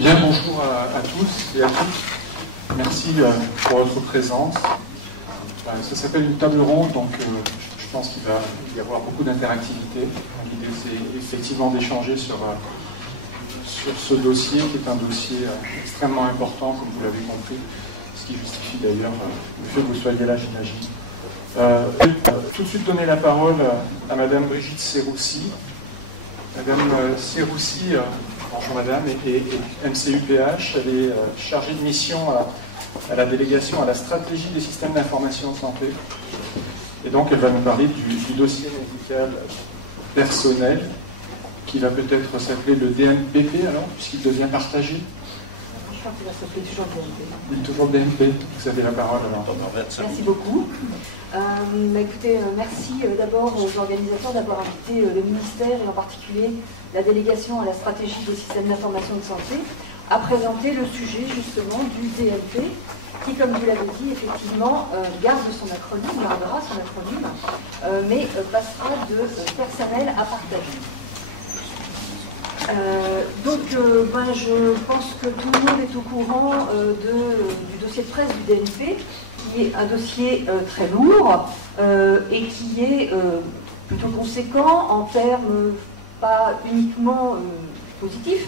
Bien, bonjour à tous et à toutes. Merci pour votre présence. Ça s'appelle une table ronde, donc je pense qu'il va y avoir beaucoup d'interactivité. L'idée, c'est effectivement d'échanger sur ce dossier, qui est un dossier extrêmement important, comme vous l'avez compris, ce qui justifie d'ailleurs le fait que vous soyez là, j'imagine. Je vais tout de suite donner la parole à Madame Brigitte Serroussi. Madame Serroussi, bonjour Madame, et MCUPH, elle est chargée de mission à la délégation à la stratégie des systèmes d'information en santé. Et donc elle va nous parler du dossier médical personnel, qui va peut-être s'appeler le DMPP alors, puisqu'il devient partagé. Je crois qu'il va s'appeler toujours DMP. Il est toujours DMP, vous avez la parole alors. Merci beaucoup. Écoutez, merci d'abord aux organisateurs d'avoir invité le ministère et en particulier la délégation à la stratégie des systèmes d'information de santé à présenter le sujet justement du DMP qui, comme vous l'avez dit, effectivement gardera son acronyme, mais passera de personnel à partager. Je pense que tout le monde est au courant du dossier de presse du DMP, qui est un dossier très lourd et qui est plutôt conséquent en termes pas uniquement positifs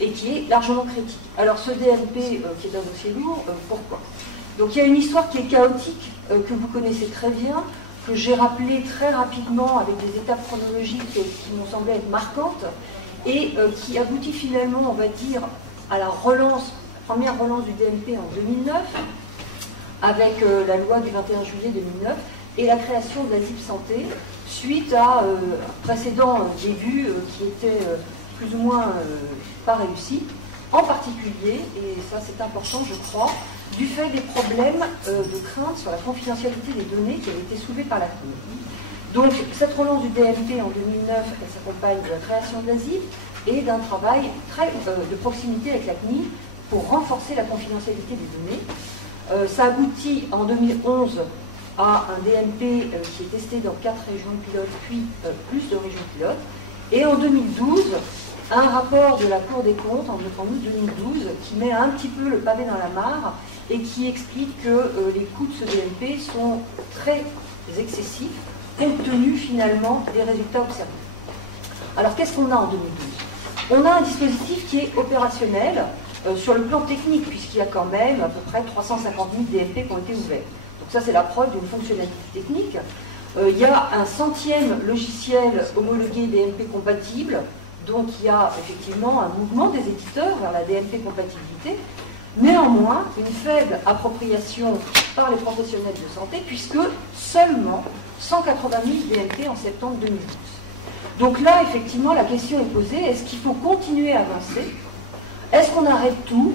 et qui est largement critique. Alors ce DMP qui est un dossier lourd, pourquoi? Donc il y a une histoire qui est chaotique, que vous connaissez très bien, que j'ai rappelée très rapidement avec des étapes chronologiques qui m'ont semblé être marquantes, et qui aboutit finalement, on va dire, à la première relance du DMP en 2009, avec la loi du 21 juillet 2009, et la création de la ZIP Santé, suite à un précédent début qui était plus ou moins pas réussi, en particulier, et ça c'est important je crois, du fait des problèmes de crainte sur la confidentialité des données qui avaient été soulevés par la CNIL. Donc, cette relance du DMP en 2009, elle s'accompagne de la création de la ZIP et d'un travail de proximité avec la CNIL pour renforcer la confidentialité des données. Ça aboutit en 2011 à un DMP qui est testé dans 4 régions pilotes, puis plus de régions pilotes. Et en 2012, un rapport de la Cour des comptes, en août 2012, qui met un petit peu le pavé dans la mare et qui explique que les coûts de ce DMP sont très excessifs, compte tenu finalement des résultats observés. Alors qu'est-ce qu'on a en 2012? On a un dispositif qui est opérationnel sur le plan technique, puisqu'il y a quand même à peu près 350 000 DMP qui ont été ouverts. Donc ça c'est la preuve d'une fonctionnalité technique. Il y a un 100e logiciel homologué DMP compatible, donc il y a effectivement un mouvement des éditeurs vers la DMP compatibilité. Néanmoins, une faible appropriation par les professionnels de santé, puisque seulement 180 000 DMP en septembre 2012. Donc là, effectivement, la question est posée, est-ce qu'il faut continuer à avancer? Est-ce qu'on arrête tout?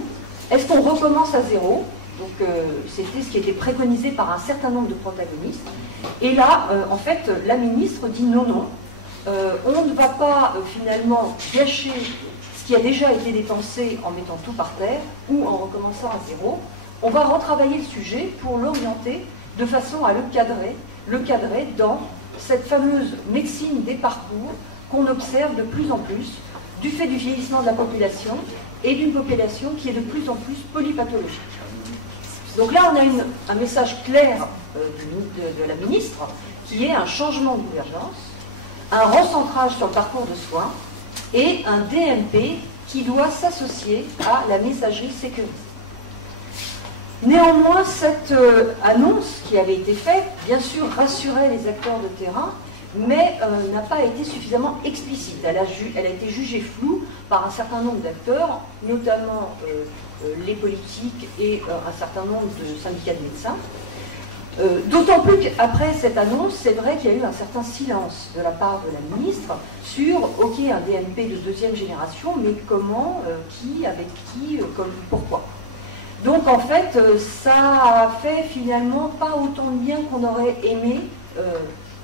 Est-ce qu'on recommence à zéro? Donc c'était ce qui était préconisé par un certain nombre de protagonistes. Et là, en fait, la ministre dit non, on ne va pas finalement gâcher ce qui a déjà été dépensé en mettant tout par terre ou en recommençant à zéro. On va retravailler le sujet pour l'orienter de façon à le cadrer dans cette fameuse médecine des parcours qu'on observe de plus en plus du fait du vieillissement de la population et d'une population qui est de plus en plus polypathologique. Donc là, on a un message clair de la ministre qui est un changement de gouvernance, un recentrage sur le parcours de soins et un DMP qui doit s'associer à la messagerie sécurisée. Néanmoins, cette annonce qui avait été faite, bien sûr, rassurait les acteurs de terrain, mais n'a pas été suffisamment explicite. Elle a été jugée floue par un certain nombre d'acteurs, notamment les politiques et un certain nombre de syndicats de médecins. D'autant plus qu'après cette annonce, c'est vrai qu'il y a eu un certain silence de la part de la ministre sur, ok, un DMP de 2e génération, mais comment, qui, avec qui, pourquoi. Donc en fait, ça a fait finalement pas autant de bien qu'on aurait aimé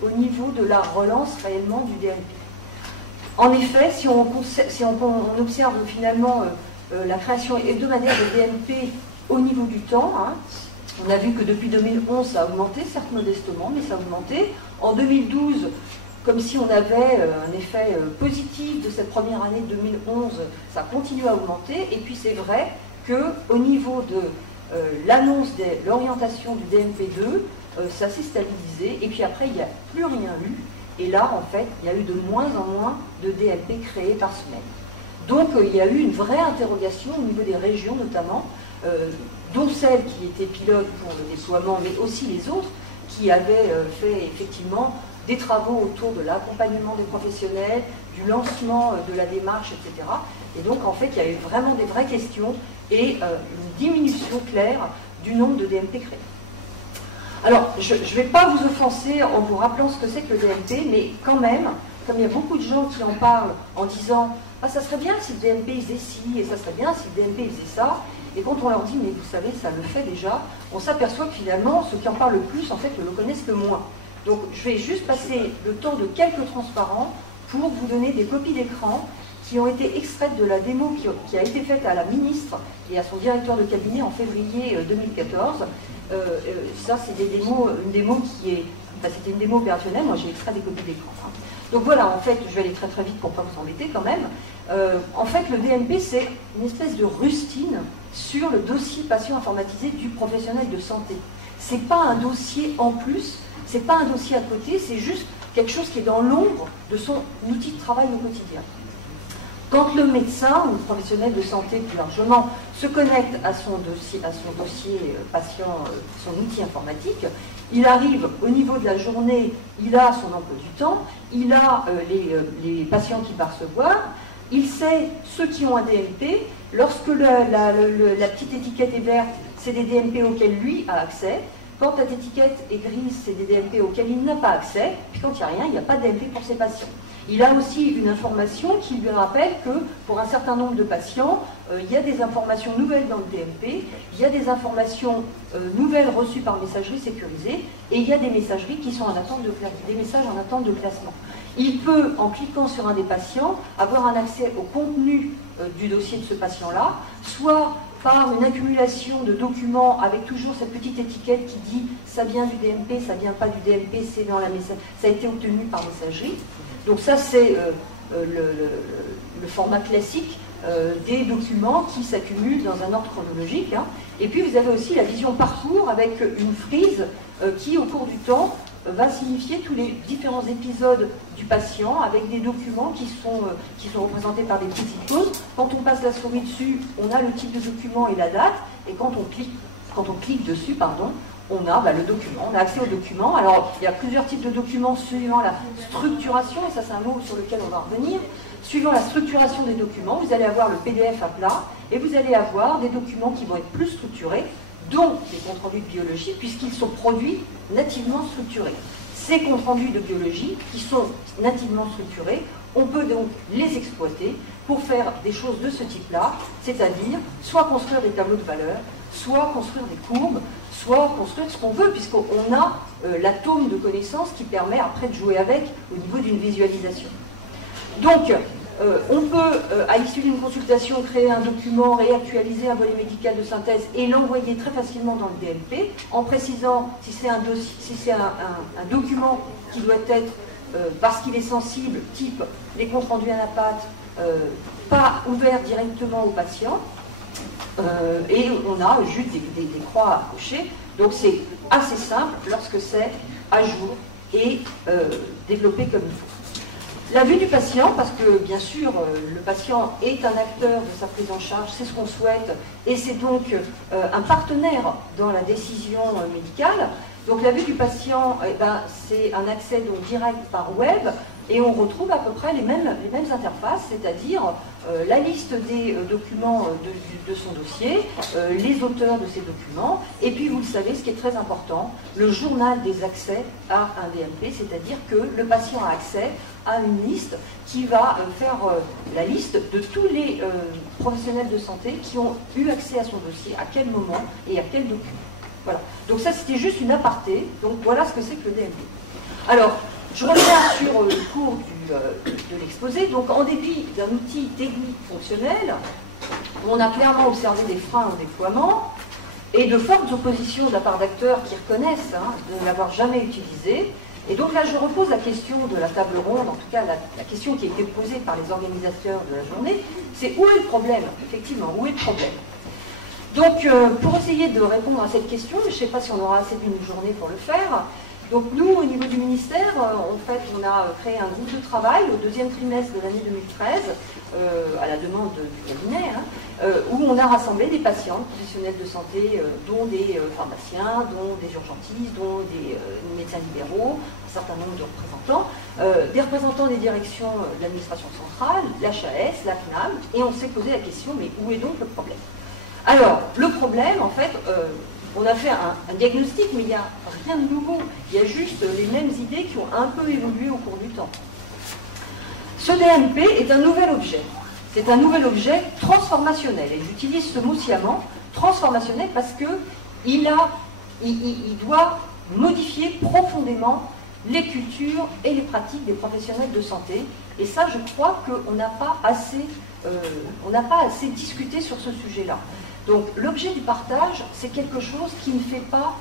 au niveau de la relance réellement du DMP. En effet, si on observe finalement la création hebdomadaire de DMP au niveau du temps, on a vu que depuis 2011, ça a augmenté, certes modestement, mais ça a augmenté. En 2012, comme si on avait un effet positif de cette première année de 2011, ça continue à augmenter. Et puis c'est vrai qu'au niveau de l'annonce de l'orientation du DMP2, ça s'est stabilisé. Et puis après, il n'y a plus rien eu. Et là, en fait, il y a eu de moins en moins de DMP créés par semaine. Donc il y a eu une vraie interrogation au niveau des régions notamment, dont celles qui étaient pilotes pour le déploiement, mais aussi les autres qui avaient fait effectivement des travaux autour de l'accompagnement des professionnels, du lancement de la démarche, etc. Et donc en fait il y avait vraiment des vraies questions et une diminution claire du nombre de DMP créés. Alors je ne vais pas vous offenser en vous rappelant ce que c'est que le DMP, mais quand même, comme il y a beaucoup de gens qui en parlent en disant « Ah, ça serait bien si le DMP faisait ci, et ça serait bien si le DMP faisait ça », et quand on leur dit « Mais vous savez, ça le fait déjà », on s'aperçoit que finalement, ceux qui en parlent le plus, en fait, ne le connaissent que moins. Donc, je vais juste passer le temps de quelques transparents pour vous donner des copies d'écran qui ont été extraites de la démo qui a été faite à la ministre et à son directeur de cabinet en février 2014. Ça, c'est une démo qui est... Enfin, c'était une démo opérationnelle, moi j'ai extrait des copies d'écran. Donc voilà, en fait, je vais aller très très vite pour ne pas vous embêter quand même. En fait, le DMP, c'est une espèce de rustine sur le dossier patient informatisé du professionnel de santé. Ce n'est pas un dossier en plus, ce n'est pas un dossier à côté, c'est juste quelque chose qui est dans l'ombre de son outil de travail au quotidien. Quand le médecin ou le professionnel de santé plus largement se connecte à son dossier patient, son outil informatique, il arrive au niveau de la journée, il a son emploi du temps, il a les patients qu'il va recevoir, il sait ceux qui ont un DMP, lorsque la petite étiquette est verte, c'est des DMP auxquels lui a accès, quand la étiquette est grise, c'est des DMP auxquels il n'a pas accès, puis quand il n'y a rien, il n'y a pas de DMP pour ses patients. Il a aussi une information qui lui rappelle que pour un certain nombre de patients, il y a des informations nouvelles dans le DMP, il y a des informations nouvelles reçues par messagerie sécurisée, et il y a des messageries qui sont en attente de des messages en attente de classement. Il peut, en cliquant sur un des patients, avoir un accès au contenu du dossier de ce patient-là, soit par une accumulation de documents avec toujours cette petite étiquette qui dit ça vient du DMP, ça vient pas du DMP, c'est dans la ça a été obtenu par messagerie. Donc ça c'est le format classique des documents qui s'accumulent dans un ordre chronologique. Hein. Et puis vous avez aussi la vision parcours avec une frise qui au cours du temps va signifier tous les différents épisodes du patient avec des documents qui sont représentés par des petites icônes. Quand on passe la souris dessus, on a le type de document et la date, et quand on clique dessus, on a le document, on a accès au document. Alors, il y a plusieurs types de documents suivant la structuration, et ça c'est un mot sur lequel on va revenir. Suivant la structuration des documents, vous allez avoir le PDF à plat, et vous allez avoir des documents qui vont être plus structurés, dont les comptes rendus de biologie, puisqu'ils sont produits nativement structurés. Ces comptes rendus de biologie, qui sont nativement structurés, on peut donc les exploiter pour faire des choses de ce type-là, c'est-à-dire soit construire des tableaux de valeurs, soit construire des courbes, soit construire ce qu'on veut, puisqu'on a l'atome de connaissances qui permet après de jouer avec au niveau d'une visualisation. Donc, on peut, à l'issue d'une consultation, créer un document, réactualiser un volet médical de synthèse et l'envoyer très facilement dans le DMP, en précisant si c'est un document qui doit être, parce qu'il est sensible, type les comptes rendus à la patte, pas ouvert directement au patient, et on a juste des croix à cocher. Donc c'est assez simple lorsque c'est à jour et développé comme il faut. La vue du patient, parce que bien sûr le patient est un acteur de sa prise en charge, c'est ce qu'on souhaite, et c'est donc un partenaire dans la décision médicale. Donc la vue du patient, c'est un accès donc direct par web, et on retrouve à peu près les mêmes interfaces, c'est-à-dire la liste des documents de son dossier, les auteurs de ces documents, et puis vous le savez, ce qui est très important, le journal des accès à un DMP, c'est-à-dire que le patient a accès à une liste qui va faire la liste de tous les professionnels de santé qui ont eu accès à son dossier, à quel moment et à quel document. Voilà. Donc ça, c'était juste une aparté. Donc voilà ce que c'est que le DMP. Alors, je reviens sur le cours de l'exposé. Donc, en dépit d'un outil technique fonctionnel, on a clairement observé des freins au déploiement et de fortes oppositions de la part d'acteurs qui reconnaissent de ne l'avoir jamais utilisé. Et donc là, je repose la question de la table ronde, en tout cas la question qui a été posée par les organisateurs de la journée, c'est où est le problème? Effectivement, où est le problème? Donc, pour essayer de répondre à cette question, je ne sais pas si on aura assez d'une journée pour le faire. Donc nous, au niveau du ministère, en fait, on a créé un groupe de travail au deuxième trimestre de l'année 2013, à la demande du cabinet, où on a rassemblé des patients, professionnels de santé, dont des pharmaciens, dont des urgentistes, dont des médecins libéraux, un certain nombre de représentants, des représentants des directions de l'administration centrale, l'HAS, la CNAM, et on s'est posé la question, mais où est donc le problème? Alors, le problème, en fait, on a fait un diagnostic, mais il n'y a rien de nouveau. Il y a juste les mêmes idées qui ont un peu évolué au cours du temps. Ce DMP est un nouvel objet. C'est un nouvel objet transformationnel. Et j'utilise ce mot sciemment, transformationnel, parce qu'il doit modifier profondément les cultures et les pratiques des professionnels de santé. Et ça, je crois qu'on n'a pas assez discuté sur ce sujet-là. Donc l'objet du partage, c'est quelque chose qui ne fait pas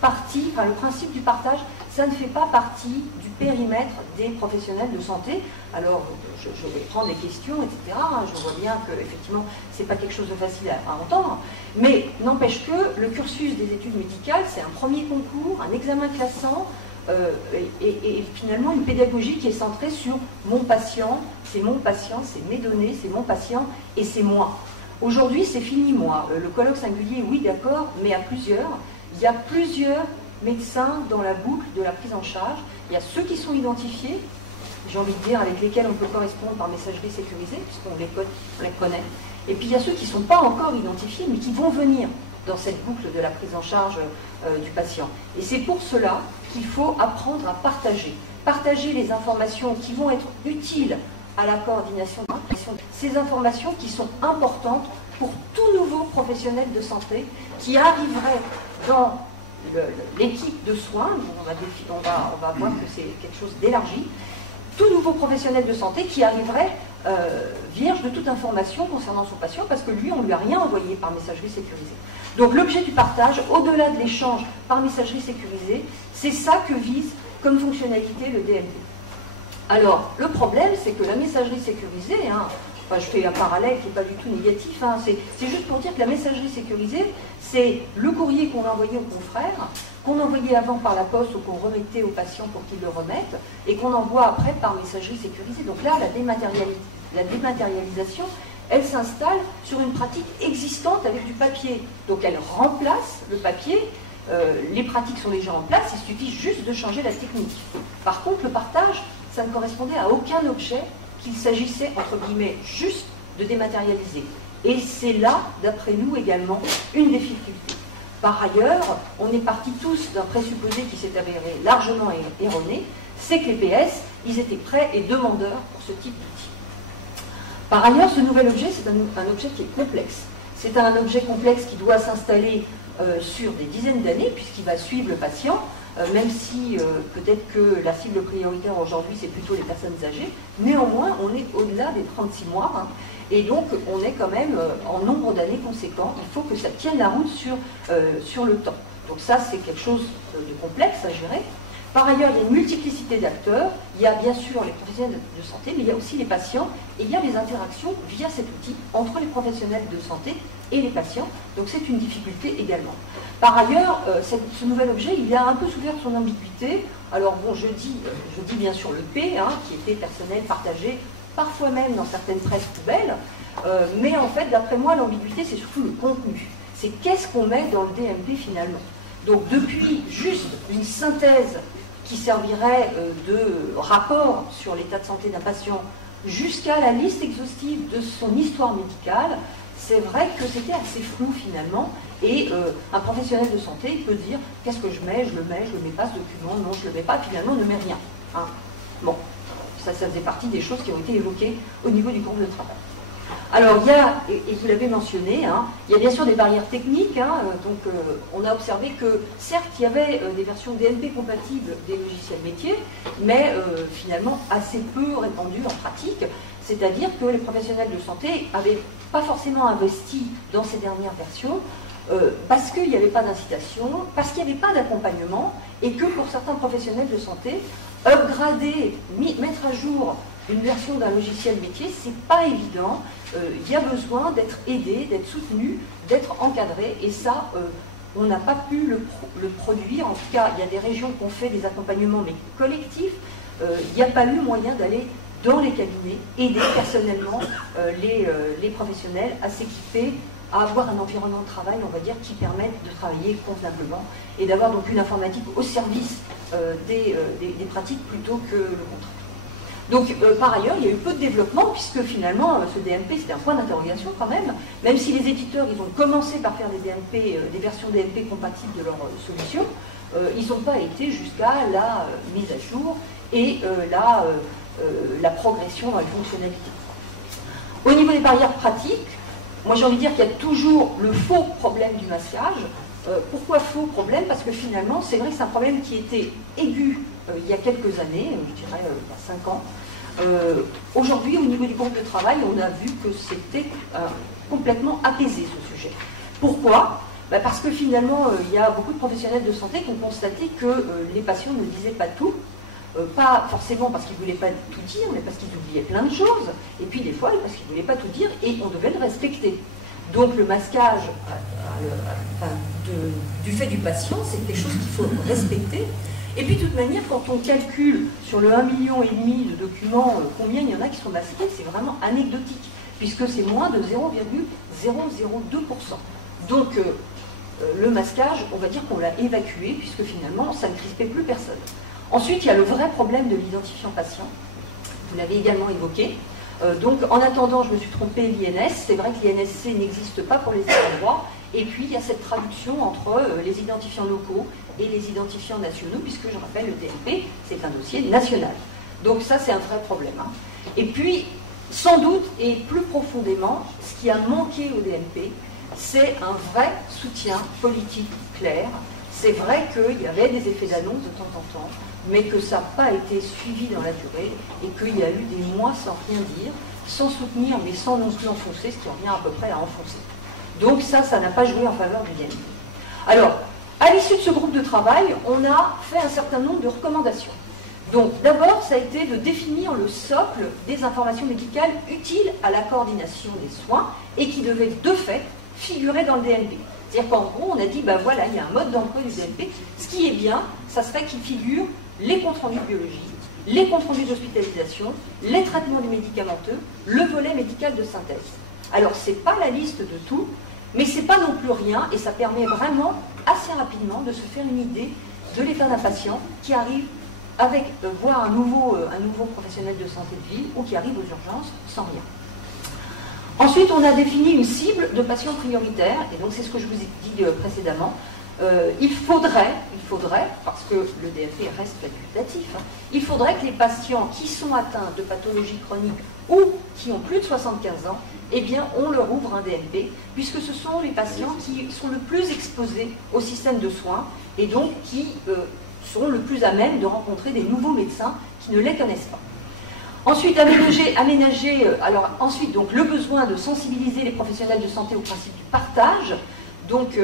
partie, enfin le principe du partage, ça ne fait pas partie du périmètre des professionnels de santé. Alors je vais prendre les questions, etc. Je vois bien que effectivement c'est pas quelque chose de facile à entendre, mais n'empêche que le cursus des études médicales, c'est un premier concours, un examen classant, et finalement une pédagogie qui est centrée sur mon patient, c'est mes données, c'est mon patient et c'est moi. Aujourd'hui, c'est fini, moi. Le colloque singulier, oui, d'accord, mais à plusieurs. Il y a plusieurs médecins dans la boucle de la prise en charge. Il y a ceux qui sont identifiés, j'ai envie de dire, avec lesquels on peut correspondre par messagerie sécurisée, puisqu'on les connaît. Et puis il y a ceux qui ne sont pas encore identifiés, mais qui vont venir dans cette boucle de la prise en charge du patient. Et c'est pour cela qu'il faut apprendre à partager. Partager les informations qui vont être utiles à la coordination de ces informations qui sont importantes pour tout nouveau professionnel de santé qui arriverait dans l'équipe de soins. On va voir que c'est quelque chose d'élargi. Tout nouveau professionnel de santé qui arriverait vierge de toute information concernant son patient parce que lui, on ne lui a rien envoyé par messagerie sécurisée. Donc l'objet du partage, au-delà de l'échange par messagerie sécurisée, c'est ça que vise comme fonctionnalité le DMP. Alors, le problème, c'est que la messagerie sécurisée, je fais un parallèle qui n'est pas du tout négatif, c'est juste pour dire que la messagerie sécurisée, c'est le courrier qu'on envoyait aux confrères, qu'on envoyait avant par la poste ou qu'on remettait aux patients pour qu'ils le remettent, et qu'on envoie après par messagerie sécurisée. Donc là, la dématérialisation, elle s'installe sur une pratique existante avec du papier. Donc elle remplace le papier. Les pratiques sont déjà en place, il suffit juste de changer la technique. Par contre, le partage, ça ne correspondait à aucun objet qu'il s'agissait, entre guillemets, juste de dématérialiser. Et c'est là, d'après nous également, une difficulté. Par ailleurs, on est partis tous d'un présupposé qui s'est avéré largement erroné, c'est que les PS, ils étaient prêts et demandeurs pour ce type d'outil. Par ailleurs, ce nouvel objet, c'est un objet qui est complexe. C'est un objet complexe qui doit s'installer sur des dizaines d'années, puisqu'il va suivre le patient, même si peut-être que la cible prioritaire aujourd'hui, c'est plutôt les personnes âgées. Néanmoins, on est au-delà des 36 mois, et donc on est quand même en nombre d'années conséquent. Il faut que ça tienne la route sur le temps. Donc ça, c'est quelque chose de complexe à gérer. Par ailleurs, il y a une multiplicité d'acteurs. Il y a bien sûr les professionnels de santé, mais il y a aussi les patients, et il y a des interactions via cet outil entre les professionnels de santé et les patients. Donc c'est une difficulté également. Par ailleurs, ce nouvel objet, il a un peu souffert de son ambiguïté. Alors bon, je dis bien sûr le P, qui était personnel, partagé, parfois même dans certaines presses poubelles, mais en fait, d'après moi, l'ambiguïté, c'est surtout le contenu. C'est qu'est-ce qu'on met dans le DMP finalement. Donc depuis juste une synthèse qui servirait de rapport sur l'état de santé d'un patient jusqu'à la liste exhaustive de son histoire médicale, c'est vrai que c'était assez flou finalement, et un professionnel de santé peut dire qu'est-ce que je le mets pas ce document, non je le mets pas, finalement ne met rien. Bon, ça faisait partie des choses qui ont été évoquées au niveau du groupe de travail. Alors il y a, et vous l'avez mentionné, il y a bien sûr des barrières techniques, donc on a observé que certes il y avait des versions DMP compatibles des logiciels métiers, mais finalement assez peu répandues en pratique, c'est-à-dire que les professionnels de santé n'avaient pas forcément investi dans ces dernières versions, parce qu'il n'y avait pas d'incitation, parce qu'il n'y avait pas d'accompagnement, et que pour certains professionnels de santé, upgrader, mettre à jour une version d'un logiciel métier, c'est pas évident. Il y a besoin d'être aidé, d'être soutenu, d'être encadré, et ça, on n'a pas pu le produire. En tout cas, il y a des régions qui ont fait des accompagnements, mais collectifs. Il n'y a pas eu moyen d'aller dans les cabinets, aider personnellement les professionnels à s'équiper, à avoir un environnement de travail, on va dire, qui permette de travailler convenablement et d'avoir donc une informatique au service des pratiques plutôt que le contraire. Donc, par ailleurs, il y a eu peu de développement, puisque finalement, ce DMP, c'était un point d'interrogation quand même si les éditeurs, ils ont commencé par faire des DMP, des versions DMP compatibles de leurs solutions, ils n'ont pas été jusqu'à la mise à jour et la progression dans les fonctionnalités. Au niveau des barrières pratiques, moi j'ai envie de dire qu'il y a toujours le faux problème du masquage. Pourquoi faux problème? Parce que finalement, c'est vrai que c'est un problème qui était aigu il y a quelques années, je dirais il y a 5 ans. Aujourd'hui, au niveau du groupe de travail, on a vu que c'était complètement apaisé ce sujet. Pourquoi? Parce que finalement, il y a beaucoup de professionnels de santé qui ont constaté que les patients ne disaient pas tout. Pas forcément parce qu'ils ne voulaient pas tout dire, mais parce qu'ils oubliaient plein de choses, et puis des fois parce qu'ils ne voulaient pas tout dire, et on devait le respecter. Donc le masquage du fait du patient, c'est quelque chose qu'il faut respecter. Et puis de toute manière, quand on calcule sur le 1,5 million de documents combien il y en a qui sont masqués, c'est vraiment anecdotique, puisque c'est moins de 0,002%. Donc le masquage, on va dire qu'on l'a évacué, puisque finalement, ça ne crispait plus personne. Ensuite, il y a le vrai problème de l'identifiant patient. Vous l'avez également évoqué. Donc, en attendant, je me suis trompée, l'INS. C'est vrai que l'INSC n'existe pas pour les ayants droit. Et puis, il y a cette traduction entre les identifiants locaux et les identifiants nationaux, puisque, je rappelle, le DMP, c'est un dossier national. Donc, ça, c'est un vrai problème. Et puis, sans doute, et plus profondément, ce qui a manqué au DMP, c'est un vrai soutien politique clair. C'est vrai qu'il y avait des effets d'annonce de temps en temps, mais que ça n'a pas été suivi dans la durée et qu'il y a eu des mois sans rien dire, sans soutenir, mais sans non plus enfoncer, ce qui revient à peu près à enfoncer. Donc ça n'a pas joué en faveur du DMP. Alors, à l'issue de ce groupe de travail, on a fait un certain nombre de recommandations. Donc, d'abord, ça a été de définir le socle des informations médicales utiles à la coordination des soins et qui devaient de fait figurer dans le DMP. C'est-à-dire qu'en gros, on a dit, ben voilà, il y a un mode d'emploi du DMP. Ce qui est bien, ça serait qu'il figure les comptes rendus de biologie, les comptes rendus d'hospitalisation, les traitements du médicamenteux, le volet médical de synthèse. Alors, ce n'est pas la liste de tout, mais ce n'est pas non plus rien, et ça permet vraiment, assez rapidement, de se faire une idée de l'état d'un patient qui arrive avec, voir un nouveau professionnel de santé de ville, ou qui arrive aux urgences sans rien. Ensuite, on a défini une cible de patients prioritaires, et donc c'est ce que je vous ai dit précédemment. Il faudrait, parce que le DMP reste facultatif, il faudrait que les patients qui sont atteints de pathologies chroniques ou qui ont plus de 75 ans, eh bien, on leur ouvre un DMP, puisque ce sont les patients qui sont le plus exposés au système de soins, et donc qui sont le plus à même de rencontrer des nouveaux médecins qui ne les connaissent pas. Ensuite, ensuite, donc, le besoin de sensibiliser les professionnels de santé au principe du partage, donc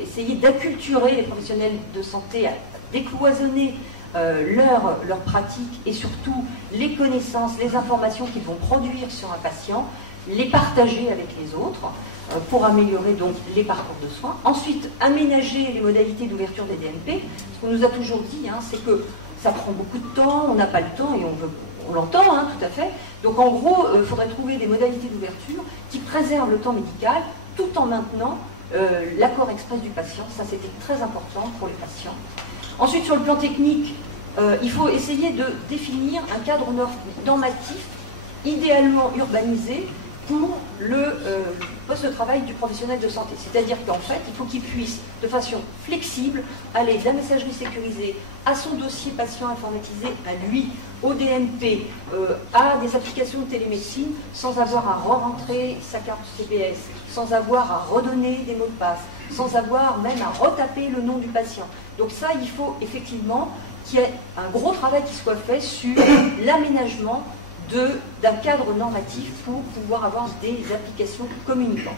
essayer d'acculturer les professionnels de santé à décloisonner leurs pratiques et surtout les connaissances, les informations qu'ils vont produire sur un patient, les partager avec les autres pour améliorer donc les parcours de soins. Ensuite, aménager les modalités d'ouverture des DMP. Ce qu'on nous a toujours dit, c'est que ça prend beaucoup de temps, on n'a pas le temps et on l'entend, tout à fait. Donc en gros, il faudrait trouver des modalités d'ouverture qui préservent le temps médical tout en maintenant l'accord express du patient. Ça, c'était très important pour les patients. Ensuite, sur le plan technique, il faut essayer de définir un cadre normatif idéalement urbanisé pour le poste de travail du professionnel de santé. C'est-à-dire qu'en fait, il faut qu'il puisse, de façon flexible, aller de la messagerie sécurisée à son dossier patient informatisé, à lui, au DMP, à des applications de télémédecine, sans avoir à re-rentrer sa carte CPS, sans avoir à redonner des mots de passe, sans avoir même à retaper le nom du patient. Donc ça, il faut effectivement qu'il y ait un gros travail qui soit fait sur l'aménagement d'un cadre normatif pour pouvoir avoir des applications communicantes.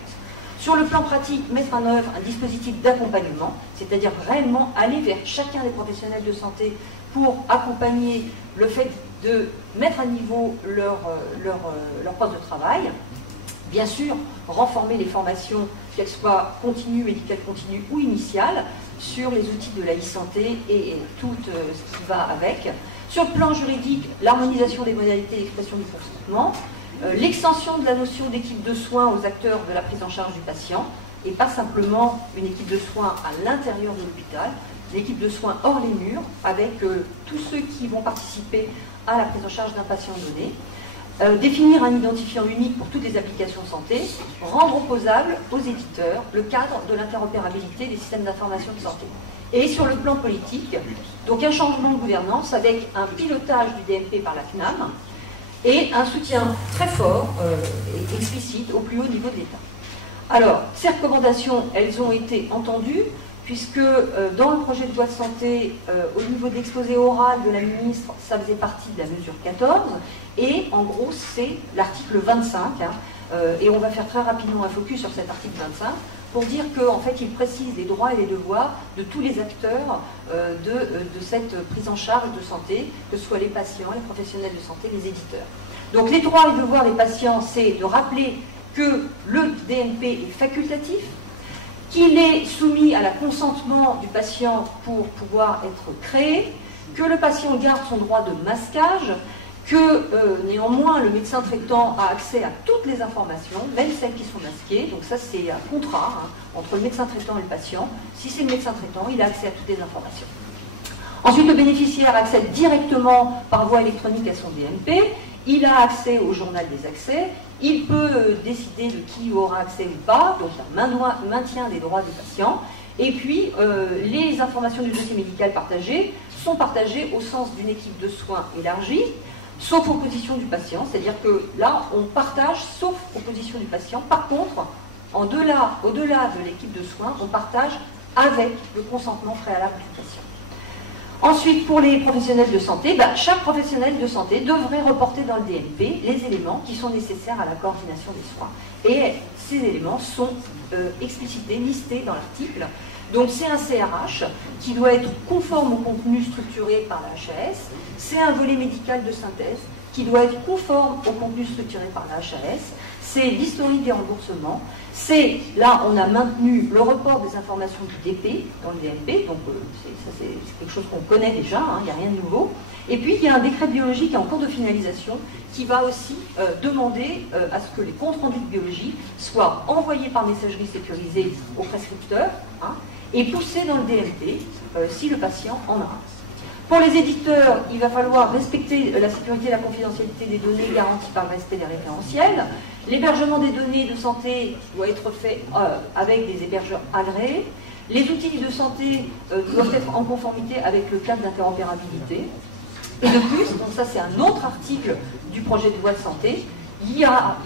Sur le plan pratique, mettre en œuvre un dispositif d'accompagnement, c'est-à-dire réellement aller vers chacun des professionnels de santé pour accompagner le fait de mettre à niveau leur poste de travail. Bien sûr, renformer les formations, qu'elles soient continues, médicales continues ou initiales, sur les outils de la e-santé et tout ce qui va avec. Sur le plan juridique, l'harmonisation des modalités d'expression du consentement, l'extension de la notion d'équipe de soins aux acteurs de la prise en charge du patient, et pas simplement une équipe de soins à l'intérieur de l'hôpital, l'équipe de soins hors les murs, avec tous ceux qui vont participer à la prise en charge d'un patient donné. Définir un identifiant unique pour toutes les applications santé, rendre opposable aux éditeurs le cadre de l'interopérabilité des systèmes d'information de santé. Et sur le plan politique, donc un changement de gouvernance avec un pilotage du DMP par la CNAM et un soutien très fort et explicite au plus haut niveau de l'État. Alors, ces recommandations, elles ont été entendues, puisque dans le projet de loi de santé, au niveau de l'exposé oral de la ministre, ça faisait partie de la mesure 14, et en gros, c'est l'article 25, et on va faire très rapidement un focus sur cet article 25, pour dire qu'en fait, il précise les droits et les devoirs de tous les acteurs de cette prise en charge de santé, que ce soit les patients, les professionnels de santé, les éditeurs. Donc les droits et devoirs des patients, c'est de rappeler que le DMP est facultatif, qu'il est soumis à la consentement du patient pour pouvoir être créé, que le patient garde son droit de masquage, que néanmoins le médecin traitant a accès à toutes les informations, même celles qui sont masquées. Donc ça c'est un contrat entre le médecin traitant et le patient. Si c'est le médecin traitant, il a accès à toutes les informations. Ensuite, le bénéficiaire accède directement par voie électronique à son DMP. Il a accès au journal des accès. Il peut décider de qui aura accès ou pas, donc un maintien des droits du patient. Et puis, les informations du dossier médical partagé sont partagées au sens d'une équipe de soins élargie, sauf opposition du patient, c'est-à-dire que là, on partage sauf opposition du patient. Par contre, au-delà de l'équipe de soins, on partage avec le consentement préalable du patient. Ensuite, pour les professionnels de santé, chaque professionnel de santé devrait reporter dans le DMP les éléments qui sont nécessaires à la coordination des soins. Et ces éléments sont explicités, listés dans l'article. Donc c'est un CRH qui doit être conforme au contenu structuré par la HAS, c'est un volet médical de synthèse qui doit être conforme au contenu structuré par la HAS, c'est l'historique des remboursements, c'est, là on a maintenu le report des informations du DP dans le DMP, donc ça c'est quelque chose qu'on connaît déjà, il n'y a rien de nouveau. Et puis il y a un décret biologique en cours de finalisation qui va aussi demander à ce que les comptes rendus de biologie soient envoyés par messagerie sécurisée au prescripteur et poussés dans le DMP si le patient en a un. Pour les éditeurs, il va falloir respecter la sécurité et la confidentialité des données garanties par le respect des référentiels. L'hébergement des données de santé doit être fait avec des hébergeurs agréés. Les outils de santé doivent être en conformité avec le cadre d'interopérabilité. Et de plus, donc ça c'est un autre article du projet de loi de santé, il y aura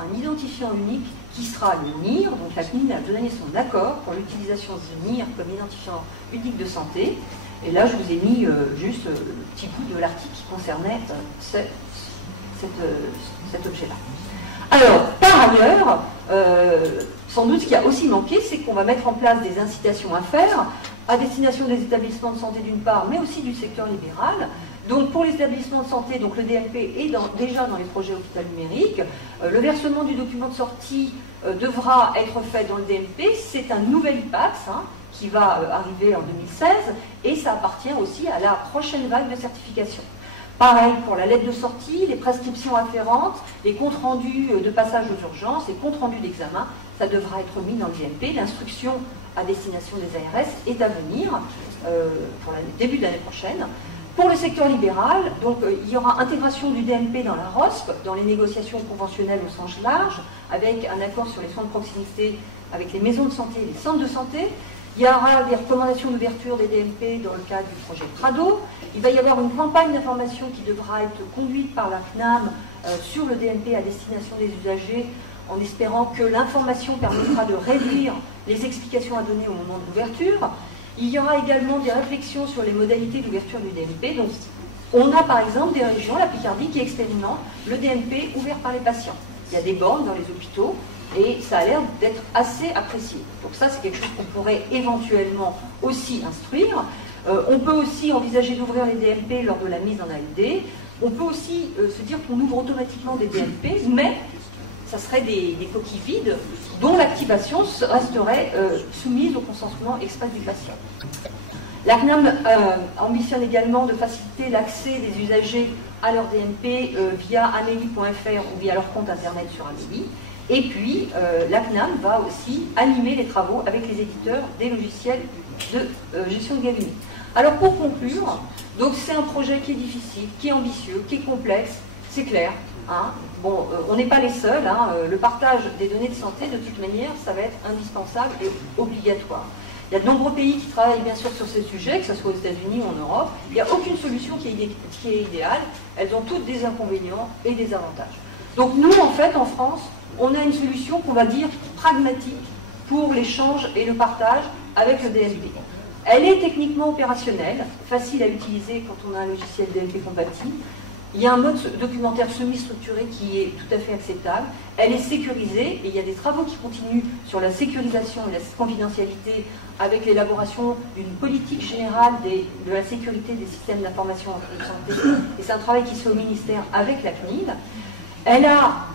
un identifiant unique qui sera le NIR, donc la CNIL a donné son accord pour l'utilisation de NIR comme identifiant unique de santé. Et là, je vous ai mis juste le petit bout de l'article qui concernait cet objet-là. Alors, par ailleurs, sans doute ce qui a aussi manqué, c'est qu'on va mettre en place des incitations à faire à destination des établissements de santé d'une part, mais aussi du secteur libéral. Donc pour les établissements de santé, donc le DMP est déjà dans les projets hôpital numérique. Le versement du document de sortie devra être fait dans le DMP. C'est un nouvel IPAX qui va arriver en 2016 et ça appartient aussi à la prochaine vague de certification. Pareil pour la lettre de sortie, les prescriptions afférentes, les comptes rendus de passage aux urgences, les comptes rendus d'examen, ça devra être mis dans le DMP. L'instruction à destination des ARS est à venir pour le début de l'année prochaine. Pour le secteur libéral, donc, il y aura intégration du DMP dans la ROSP, dans les négociations conventionnelles au sens large, avec un accord sur les soins de proximité avec les maisons de santé et les centres de santé. Il y aura des recommandations d'ouverture des DMP dans le cadre du projet TRADO. Il va y avoir une campagne d'information qui devra être conduite par la CNAM sur le DMP à destination des usagers, en espérant que l'information permettra de réduire les explications à donner au moment de l'ouverture. Il y aura également des réflexions sur les modalités d'ouverture du DMP. Donc, on a par exemple des régions, la Picardie, qui expérimentent le DMP ouvert par les patients. Il y a des bornes dans les hôpitaux et ça a l'air d'être assez apprécié. Donc ça, c'est quelque chose qu'on pourrait éventuellement aussi instruire. On peut aussi envisager d'ouvrir les DMP lors de la mise en ALD. On peut aussi se dire qu'on ouvre automatiquement des DMP, mais ça serait des coquilles vides dont l'activation resterait soumise au consentement express du patient. La CNAM ambitionne également de faciliter l'accès des usagers à leur DMP via amélie.fr ou via leur compte internet sur Amélie. Et puis, la CNAM va aussi animer les travaux avec les éditeurs des logiciels de gestion de gabinet. Alors pour conclure, donc c'est un projet qui est difficile, qui est ambitieux, qui est complexe, c'est clair. Hein. Bon, on n'est pas les seuls. Hein. Le partage des données de santé, de toute manière, ça va être indispensable et obligatoire. Il y a de nombreux pays qui travaillent bien sûr sur ces sujets, que ce soit aux États-Unis ou en Europe. Il n'y a aucune solution qui est idéale. Elles ont toutes des inconvénients et des avantages. Donc nous, en fait, en France, on a une solution qu'on va dire pragmatique pour l'échange et le partage avec le DMP. Elle est techniquement opérationnelle, facile à utiliser quand on a un logiciel DMP compatible. Il y a un mode documentaire semi-structuré qui est tout à fait acceptable. Elle est sécurisée et il y a des travaux qui continuent sur la sécurisation et la confidentialité avec l'élaboration d'une politique générale de la sécurité des systèmes d'information en santé. Et c'est un travail qui se fait au ministère avec la CNIL. Elle a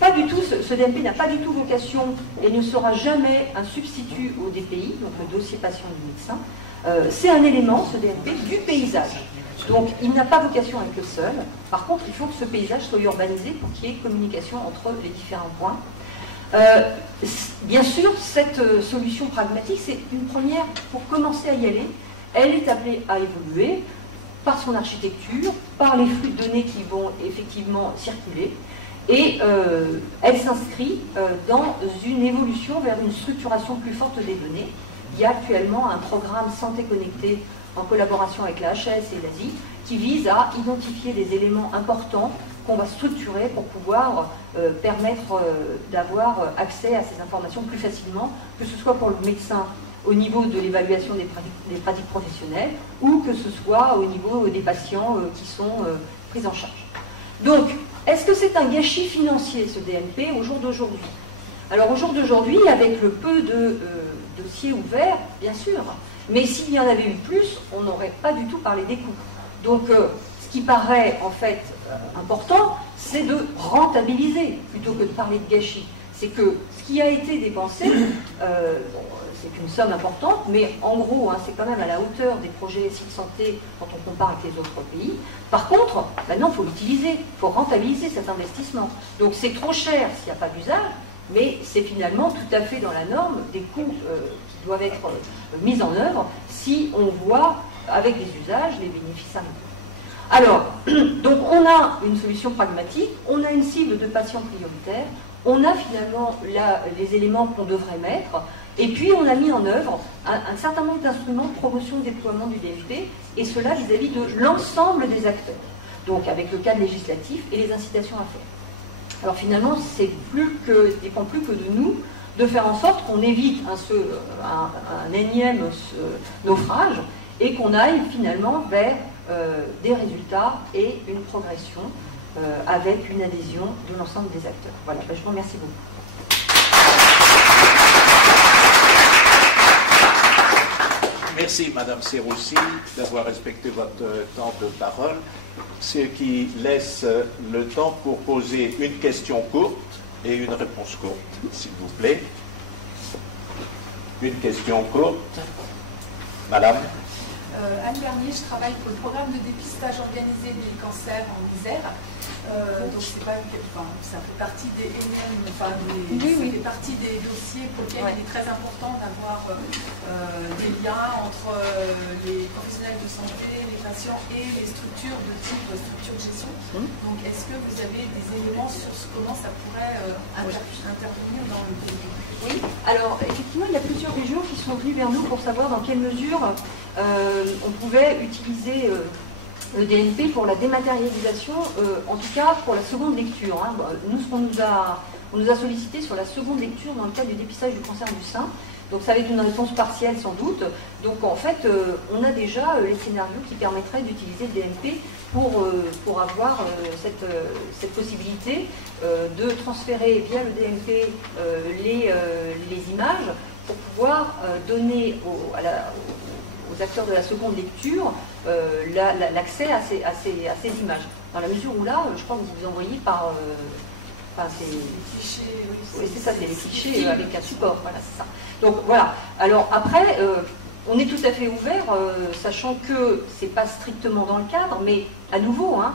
pas du tout, ce DMP n'a pas du tout vocation et ne sera jamais un substitut au DPI, donc le dossier patient du médecin. C'est un élément, ce DMP, du paysage. Donc il n'a pas vocation à être le seul. Par contre, il faut que ce paysage soit urbanisé pour qu'il y ait communication entre les différents points. Bien sûr, cette solution pragmatique, c'est une première pour commencer à y aller. Elle est appelée à évoluer par son architecture, par les flux de données qui vont effectivement circuler. Et elle s'inscrit dans une évolution vers une structuration plus forte des données. Il y a actuellement un programme Santé Connectée en collaboration avec la HAS et l'ASI qui vise à identifier des éléments importants qu'on va structurer pour pouvoir permettre d'avoir accès à ces informations plus facilement, que ce soit pour le médecin au niveau de l'évaluation des pratiques professionnelles ou que ce soit au niveau des patients qui sont pris en charge. Donc, est-ce que c'est un gâchis financier, ce DMP, au jour d'aujourd'hui? Alors, au jour d'aujourd'hui, avec le peu de dossiers ouverts, bien sûr, mais s'il y en avait eu plus, on n'aurait pas du tout parlé des coûts. Donc, ce qui paraît, en fait, important, c'est de rentabiliser, plutôt que de parler de gâchis. C'est que ce qui a été dépensé, c'est une somme importante, mais en gros, c'est quand même à la hauteur des projets SI de santé quand on compare avec les autres pays. Par contre, maintenant, il faut l'utiliser, il faut rentabiliser cet investissement. Donc c'est trop cher s'il n'y a pas d'usage, mais c'est finalement tout à fait dans la norme des coûts qui doivent être mis en œuvre si on voit avec des usages les bénéfices arriver. Alors, donc on a une solution pragmatique, on a une cible de patients prioritaires, on a finalement les éléments qu'on devrait mettre, et puis on a mis en œuvre un certain nombre d'instruments de promotion et de déploiement du DMP, et cela vis-à-vis de l'ensemble des acteurs, donc avec le cadre législatif et les incitations à faire. Alors finalement, c'est dépend plus que de nous de faire en sorte qu'on évite un énième naufrage et qu'on aille finalement vers des résultats et une progression avec une adhésion de l'ensemble des acteurs. Voilà, je vous remercie beaucoup. Merci Madame Serroussi d'avoir respecté votre temps de parole, ce qui laisse le temps pour poser une question courte et une réponse courte, s'il vous plaît. Une question courte. Madame. Anne Bernier, je travaille pour le programme de dépistage organisé des cancers en Isère. Donc c'est pas, ça fait partie des ça fait partie des dossiers pour lesquels il est très important d'avoir des liens entre les professionnels de santé, les patients et les structures de type structure de gestion. Donc est-ce que vous avez des éléments sur comment ça pourrait intervenir dans le pays? Oui, alors effectivement il y a plusieurs régions qui sont venues vers nous pour savoir dans quelle mesure on pouvait utiliser le DMP pour la dématérialisation, en tout cas pour la seconde lecture. Nous, on nous a sollicité sur la seconde lecture dans le cadre du dépistage du cancer du sein. Donc ça va être une réponse partielle sans doute. Donc en fait, on a déjà les scénarios qui permettraient d'utiliser le DMP pour avoir cette possibilité de transférer via le DMP les images pour pouvoir donner aux acteurs de la seconde lecture l'accès à ces images. Dans la mesure où là, je crois que vous envoyez par... les fichiers, oui, c'est ça, c'est les fichiers avec un support, voilà, c'est ça. Donc voilà, alors après, on est tout à fait ouvert, sachant que c'est pas strictement dans le cadre, mais à nouveau, hein,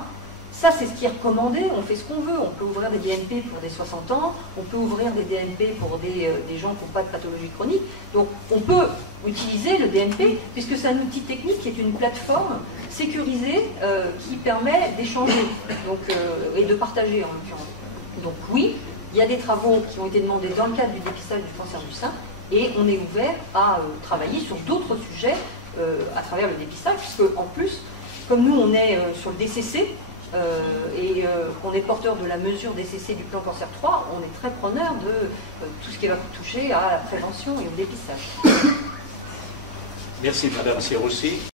ça c'est ce qui est recommandé, on fait ce qu'on veut, on peut ouvrir des DMP pour des 60 ans, on peut ouvrir des DMP pour des gens qui n'ont pas de pathologie chronique, donc on peut utiliser le DMP, puisque c'est un outil technique qui est une plateforme sécurisée qui permet d'échanger et de partager en l'occurrence. Donc oui, il y a des travaux qui ont été demandés dans le cadre du dépistage du cancer du sein, et on est ouvert à travailler sur d'autres sujets à travers le dépistage, puisque en plus, comme nous on est sur le DCC, et qu'on est porteur de la mesure DCC du plan cancer 3, on est très preneur de tout ce qui va toucher à la prévention et au dépistage. Merci Madame Serroussi.